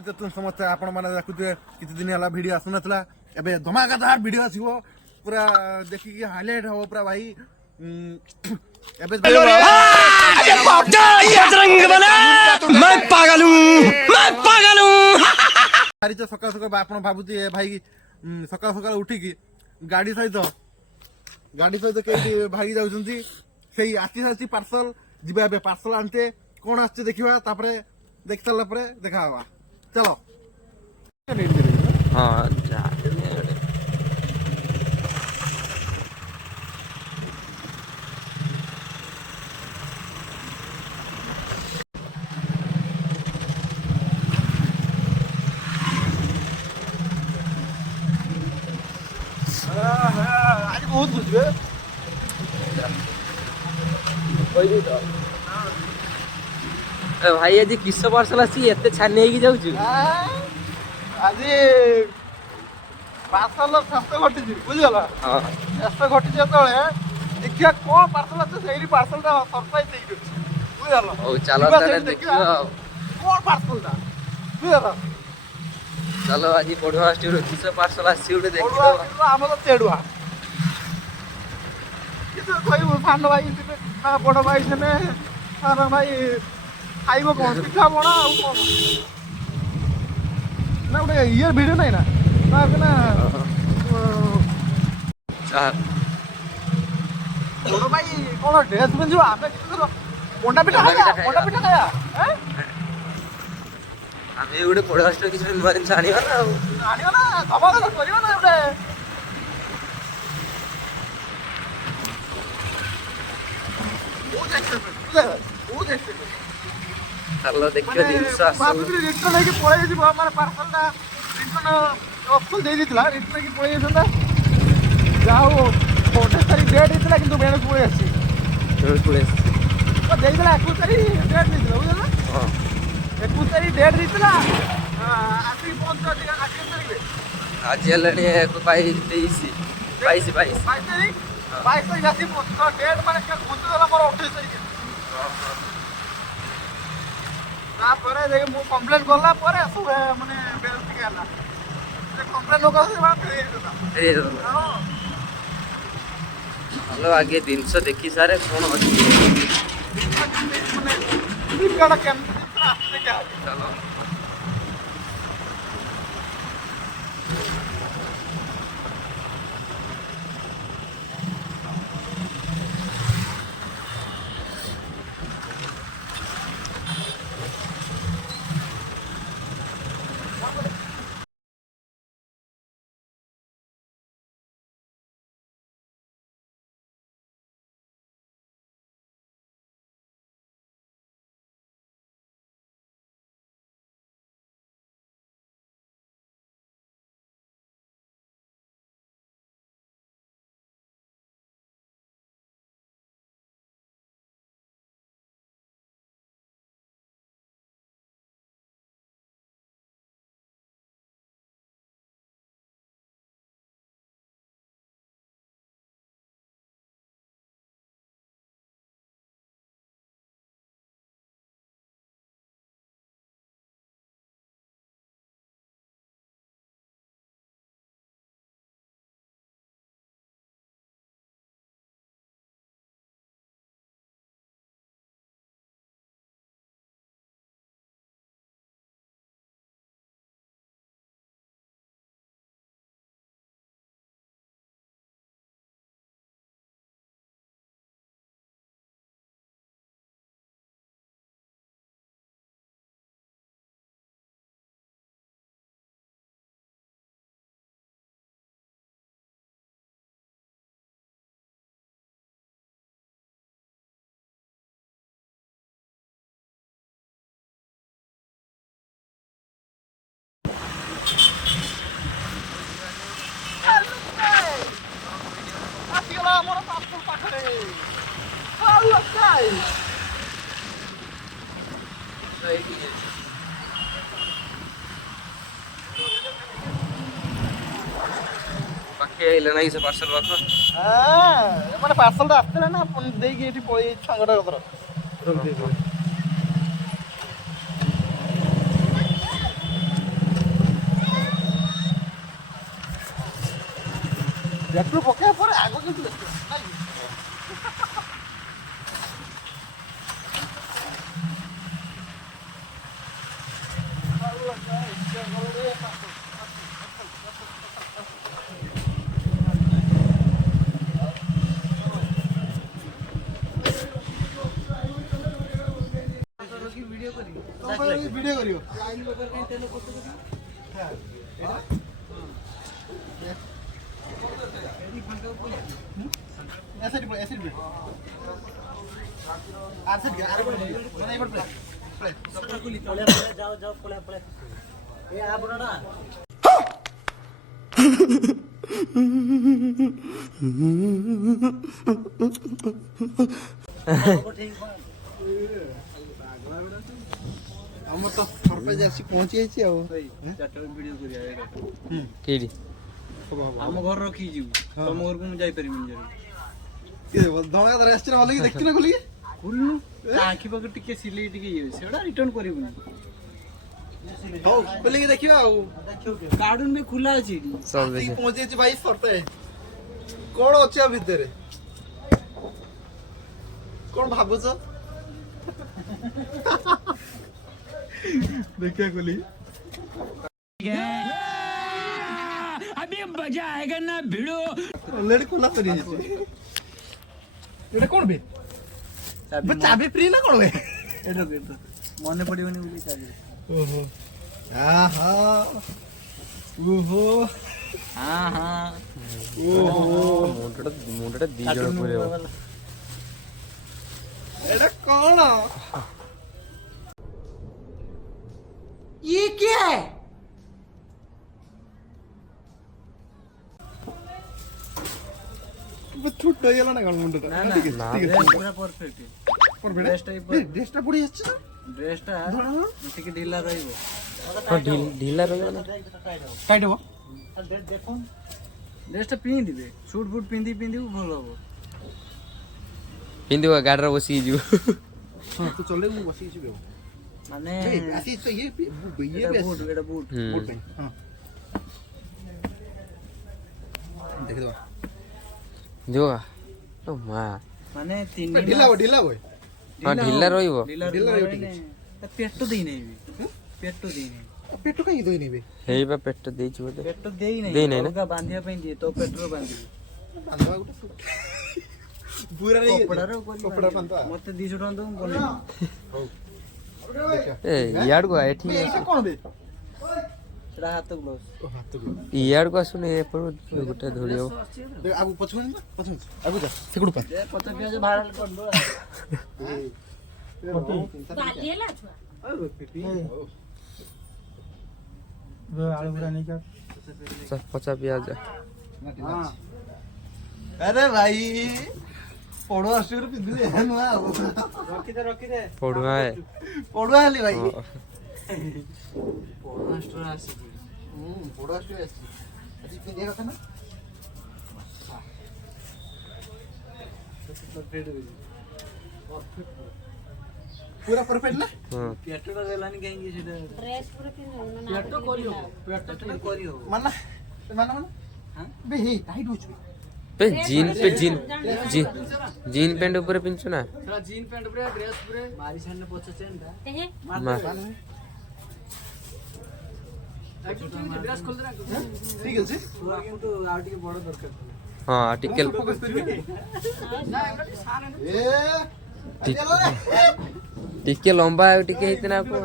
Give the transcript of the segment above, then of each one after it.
समस्ते आपण मैंने देखुए किसी दिन है भिड आसुना एबे धमाकादार भिड आसो पूरा देखिए हाईलाइट हम पूरा भाई सकाल सकाल आप भावुचे भाई सकाल सकाल उठिकी गाड़ी सहित कई भाई जाऊँगी से आसी सारी पार्सल जीवा पार्सल आनते कौन आसचे देखा देख सारा देखा चलो हाँ आज बहुत बुझे भाई आज किस पार्सल आसी एते छानी होगी जाऊछु आज पार्सल शस्त्र घटी बुझीगला हाँ शस्त्र घटी जो देखिए कौन पार्सल अच्छे से पार्सल सरप्राइज बुझीगल ओ चलो देखियो कौन पार्सल बुझीगल चलो आज बढ़ुआ स्टोर किस पार्सल आसी उठे देखियो आम तो चेड़ुआ कहू सान भाई ना बड़ भाई से भाई खाइब कौन पिठा बना कौन ना गोटे ये भिडियो नहीं ना बड़ भाई कौन ड्रेस पिंधु आम मंडा पिठा खाया आम गोटे बढ़ुआ स्टोर किसी नुआ जिन आनिबा ना आनिबा ना दबा करबा ना गोटे चलो देखियो जिनस रिटर्न है पड़े मारे पार्सलटा रिटर्न ऑप्शन दे देला रिटर्न की पड़े जाता जाओ 28 तारीख डेट देला किंतु बेण पड़े आसी पड़े तो दे देला 21 तारीख डेट देला बुझला हां 21 तारीख डेट देला आसी पहुंच दिया 28 तारीख आज हेलानी 22 तारीख 22 तारीख आसी पहुंच डेट माने पहुंच देला मोर 28 तारीख तापर देख मु कंप्लेंट करला पर सब माने बेइज्जती केला से कंप्लेंट लोग से बात फेरी देता हां चलो आगे जिनस देखी सारे कौन अच्छी माने फ्लिपकार्ट केमती आस्ते क्या चलो मोर पार्सल पाखरे हाउ काय पाखे आइले ना से पार्सल पाख माने पार्सल आसते ना देकी ये पड़े सांगटा कतर पेट्रोल पकाया पर आगो किंतु देखियो वीडियो करी वीडियो करियो लाइन बदल के तेल पोत करी हां एटा एडी फंका को एसिड आरसेट के आरे नहीं पड़ पड़े जाओ पड़े ए आ बड़ा हम तो सरपंच आसी पहुंची आइछि आ चारटा वीडियो करिया एटा केडी हम घर रखी जीव तुम घर को मैं जाई परिमिन जरूर के धमका दर आछि ना बोली देखि ना बोली खुलनु आखि पक टिके सिले टिके ये सेडा रिटर्न करिबुनी हो बोली देखिबा आ कार्डन में खुला अछि सब आसी देखे पहुंची आइछि भाई सरपंच कोन अछि आ भीतर कोन भाबुछ देखिया कोली अभी मजा आएगा ना भिड़ो ऑलरेडी कोला करी आइछि एटा कोन बे चाबी फ्री ना कोन बे एडो मने पड़िबनी बोली चाबी ओहो आहा ओहो हां हां ओहो मुंडटा दी जण पुरे एटा कोन ये क्या है बे छुट गयला ना कोन मुंडटा ना ना ठीक है ड्रेस पूरा परफेक्ट पर बेटा ड्रेस टाइप ड्रेसटा पड़ी आछि ना ड्रेसटा ठीक ढीला रहइबो ढीला रहियो ना टाइट हो देखुन ड्रेसटा पिन दिबे सूट बूट पिंदी भल हबो पिंदिवा गाडरा बसी जु हां तू चले मु बसी छिबे माने ए आसी तो ये बूट एटा बूट बूट पे हां देख दो जोगा ओ मा माने तीन ढिला हो हां ढीला रहिबो ढीला रहिबो ठीक पेट देई नै पेट देई नै पेट कहीं दोई नहीं बे हेबा पेट देइछि बोले पेट देई नै देई नै ना अलगा बांधिया पे दिए तो पेट्रो बांधी बांधवा गुटे पूरा नहीं कपड़ा बांधवा मते 200 टका दम बोले ए याड को आए ठीक ये कोन बे सेटा हाथ ग्लोव्स हाथ तो याड को आसुने ए पर गुटे धोड़ियो देख आगु पछुन आगु जा सिकुड़ पा ए पता पियाज भाइरल कर दो बालिएला छुआ आलू पूरा नहीं कर सब पचा प्याज अरे भाई पड़ो आसुर पिंदु दे नुआ रखी दे पडुआ है पड़ो आली भाई मास्टर आसी पड़ो आसुर आसी আজি पिंदे कथा ना पूरा परफेक्ट ना हां पेट्रोल देलानी कहीं सेटा ड्रेस पूरा पिन ना पेट्रोल करियो माना माना हां बे हे टाइट हो छु पे जीन पैंट ऊपर पिंचु ना सेटा जीन पैंट पूरा ड्रेस पूरा मारी सामने पछ चेनटा तेहे ड्रेस खोल दे ठीक है जी किंतु आउट के बड़ दरकार हां आर्टिकल फोकस करिए ना एटा सान ए चलो रे टिके लंबा है टिके इतना को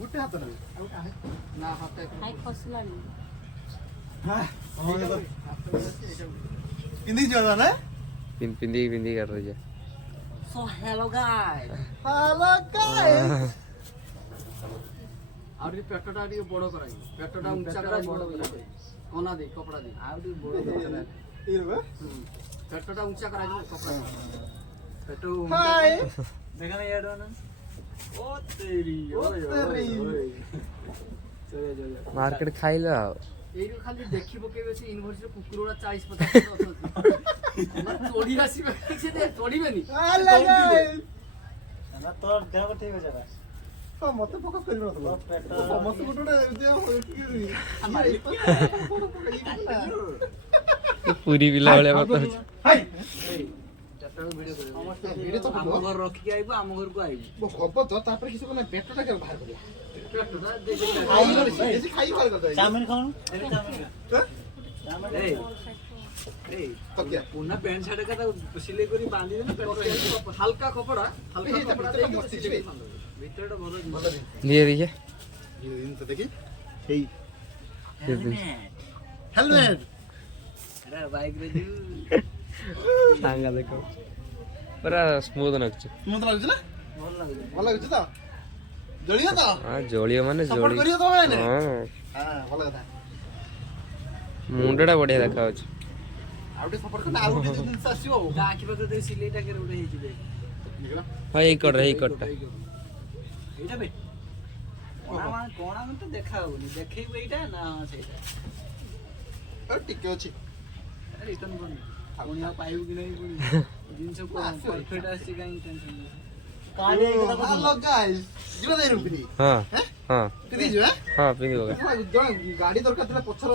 गुटे हाथ ना हाथ हाय खसलानी हां पिंदी ज्यादा ना पिंदी कर रही है सो हेलो गाइस हालो गाइस आउट के पेटटा टिके बड़ कराई पेटटा ऊंचा कराई बड़ कराई ओना दे कपड़ा दे आउट के बड़ कराई ये बे पेटटा ऊंचा कराई कपड़ा पेटो हाय देखा ना यार ना ओ तेरी चल मार्केट खाइला एइरो खाली देखि पकेबे से यूनिवर्सिटी कुकुरडा 40-50 मतलब चोरी आसीबे से दे चोरीबेनी आला गाइस ना तोर देह ठीक हो जाबा तो मते फोकस करिनो तो मते गुटोडा दे हो कि ପୁରୀ ପିଲା ଭଳିଆ କଥା ହଉଛି। ହାଇ ଚାରିଟା ବେଳକୁ ଭିଡ଼ିଓ କରିବ ଭିଡ଼ିଓ ତ ଆମ ହବ ଘର ରଖିକି ଆଇବୁ ଆମ ଘରକୁ ଆଇବୁ ହବ ତ ତାପରେ କିଛି ମାନେ ପେଟଟା କେବେ ବାହାର କରିବା ପେଟଟା ଦେଇଦେବି ଖାଇ ବେଶୀ ଖାଇ ବାହାର କରିଦେବା ଚାଉମିନ ଖାଉନୁ ଏଇ ଏଇ ତକିଆ ପୁନା ପ୍ୟାଣ୍ଟ ସାର୍ଟ ଏକା ତାକୁ ସିଲେଇ କରି ବାନ୍ଧି ଦେଲେ ହାଲକା କପଡ଼ା ଦେଇକି ମସ୍ତି ସିଲେଇ ଯିବେ। କରି ଭିତରଟା ଭଲ ଜିନିଷ দিয়ে দেখে ଜିନିଷ ଦେଖି ହେଇ দিয়ে ହେଲମେଟ ଆରେ ବାଇକରେ ଯିବୁ ସାଙ୍ଗା ଦେଖ ପୁରା ସ୍ମୁଥ ନାଗୁଛି। ମତେ ଲାଗୁଛି ନା ଭଲ ଲାଗୁଛି ଭଲ ଲାଗୁଛି ତ ଜଳିବ ତ ହଁ ଜଳିବ ମାନେ ସପୋର୍ଟ ଜଳି କରିବ ତ ମାନେ ହଁ ହଁ ଭଲ କଥା ମୁଣ୍ଡଟା ବଢିଆ ଦେଖାଯାଉଛି। ଆଉ ଟିକେ ସପୋର୍ଟ କଲେ ଆଉ ଗୋଟେ ଜିନିଷ ଆସିବ ଆଉ ତା ଆଖି ପାଖରେ ଦେଇ ସିଲେଇଟା କେରେ ଗୋଟେ ହେଇଛି ଦେଖ ହଁ ଏଇ କଟଟା ଏଇଟା ବେ କଣା ମାନେ ତ ଦେଖା ହବନି ଦେଖେଇବୁ ଏଇଟା ନା ସେଇଟା ଆଉ ଟିକେ ଅଛି ରିଟର୍ନ କରୁନି ପୁଣି ଆଉ ପାଇବୁ କି ନାହିଁ ପୁଣି ଜିନିଷ ପରଫେକ୍ଟ ଆସିଛି କାହିଁ ଟେନସନ୍ ହ୍ୟାଲୋ ଗାଇସ୍ ଯିବା ଦେଇ ରୁମ୍ ପିନ୍ଧି ହଁ ହେଁ ହଁ ପିନ୍ଧି ଯିବା ହଁ ପିନ୍ଧିବ ଜଣେ ଗାଡି ଦରକାର ଥିଲା ପଛର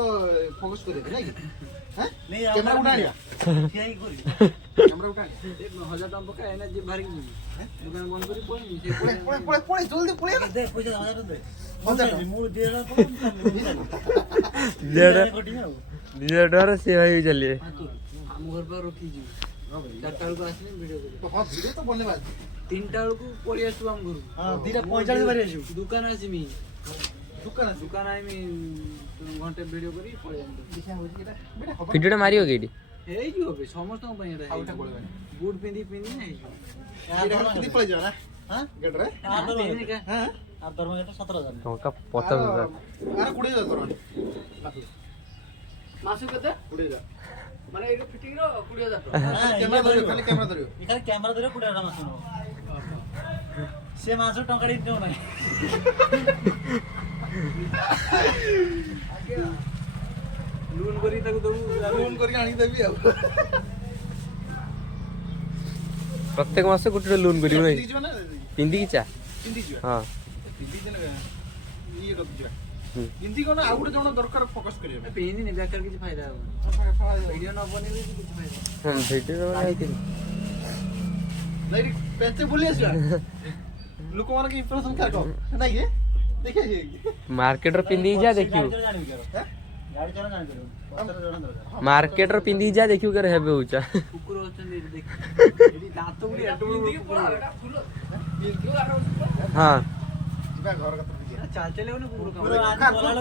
ଫୋକସ୍ କରିବା ନାଇଁ କି ହେଁ କ୍ୟାମେରା ଗୋଟେ ଆଣିବା ଠିଆ ହେଇକି କରିବି କ୍ୟାମେରା ଗୋଟେ ଆଣିବା 1000 ଟଙ୍କା ପକା ଏଇନା ଯିଏ ବାହାରିକି ଯିବି ଦୋକାନ ବନ୍ଦ କରି ପଳେଇବି ସେ ପଳେ ଜଲ୍ଦି ପଳେ ଦେ ପଇସା 1000 ଦେ ହଜାର ଟଙ୍କା। ମୁଁ 2000 କଟିବି ଆଉ 2000 ଟଙ୍କାର ସେ ଭାଇ ବି ଚାଲିବେ। ଆମ ଘର ପାଖରେ ରଖିକି ଯିବି 4ଟା ବେଳକୁ ଆସିଲେ ଭିଡ଼ିଓ କରିବି ହଁ ଭିଡ଼ିଓ ତ ବନେଇବା 3ଟା ବେଳକୁ ପଳେଇ ଆସିବୁ ଆମ ଘରକୁ ହଁ 2:45 ବାରି ଆସିବୁ ଦୋକାନ ଆସିବି ଦୋକାନ ଅଛି ଦୋକାନ ଆଇମି ଘଣ୍ଟେ ଭିଡ଼ିଓ କରି ପଳେଇ ଆସିବି ଦେଖିଆ ହଉଛି ଏଟା ବେଟା ହବ ଭିଡ଼ିଓଟା ମାରିବ କି ଏଇଠି? ହେଇଯିବ ବେ ସମସ୍ତଙ୍କ ପାଇଁ ଏଇଟା ଆଉ ଏଟା ପଳେଇବାନି ବୁଟ୍ ପିନ୍ଧି ହେଇଯିବ ଏଇଟା ଖାଲି ପିନ୍ଧି ପଳେଇ ଯିବା ନା ହଁ ଗେଟରେ ପିନ୍ଧିନି କା? ହଁ আর দরমা কেটে 17000 ଟଙ୍କା 50,000 ଆରେ 20,000 ଟଙ୍କା ମାସକୁ କେତେ 20,000 ମାନେ ଏଇଟା ଫିଟିଂ ର 20000 ଟଙ୍କା କ୍ୟାମେରା ଧରିବ ଖାଲି କ୍ୟାମେରା ଧରିବ এখানে ক্যামেরা ধরে 20 টাকা মাছ নেব সে মাছ টাকা দিতে না ଲୁନ୍ କରି ତାକୁ ଦବୁ ଫୋନ କରିକି ଆଣିକି ଦେବି ଆଉ ପ୍ରତ୍ୟେକ ମାସ ଗୋଟେ ଲୋନ୍ କରିବ ନାଇଁ ପିନ୍ଧିକି ଯିବା ନା ପିନ୍ଧିକି ଚା ପିନ୍ଧିକି ଯିବା ହଁ ପିନ୍ଧିକି ଦେଲେ ଇଏ କରିଯିବା ହୁଁ। ପିନ୍ଧିକି କଣ ଆଉ ଗୋଟେ ଜଣ ଦରକାର ଫୋକସ୍ କରିବା ପାଇଁ ପିନ୍ଧିନି ବେକାର କିଛି ଫାଇଦା ହବନି ଭିଡ଼ିଓ ନ ବନେଇଲେ ବି କିଛି ଫାଇଦା ହଁ ଭିଡ଼ିଓ ନାଇଁ ପେଞ୍ଚେ ବୁଲି ଆସିବା ଲୋକମାନଙ୍କ ଇମ୍ପ୍ରେସନ କାକ ନାଇଁ କି ଦେଖିଆ ମାର୍କେଟର ପିନ୍ଧିକି ଯା ଦେଖିବୁ গাড়ি চলা জানি কেন গাড়ি চলা জানি কেন পছরে জଣା দরকার ମାର୍କେଟର ପିନ୍ଧିକି ଯା ଦେଖିବୁ କେରେ ହେବେ ହଉଚା କୁକୁର ଅଛନ୍ତି ଏଠି ଦେଖ ଏଠି ଦାନ୍ତ ଗୁଡି ଏତେ ବଡ଼ କୁକୁର ହଁ ଯିବା ଘର କଥା ଚାଲି ଚାଲି କୁକୁର পুরো କାମ আজ বলা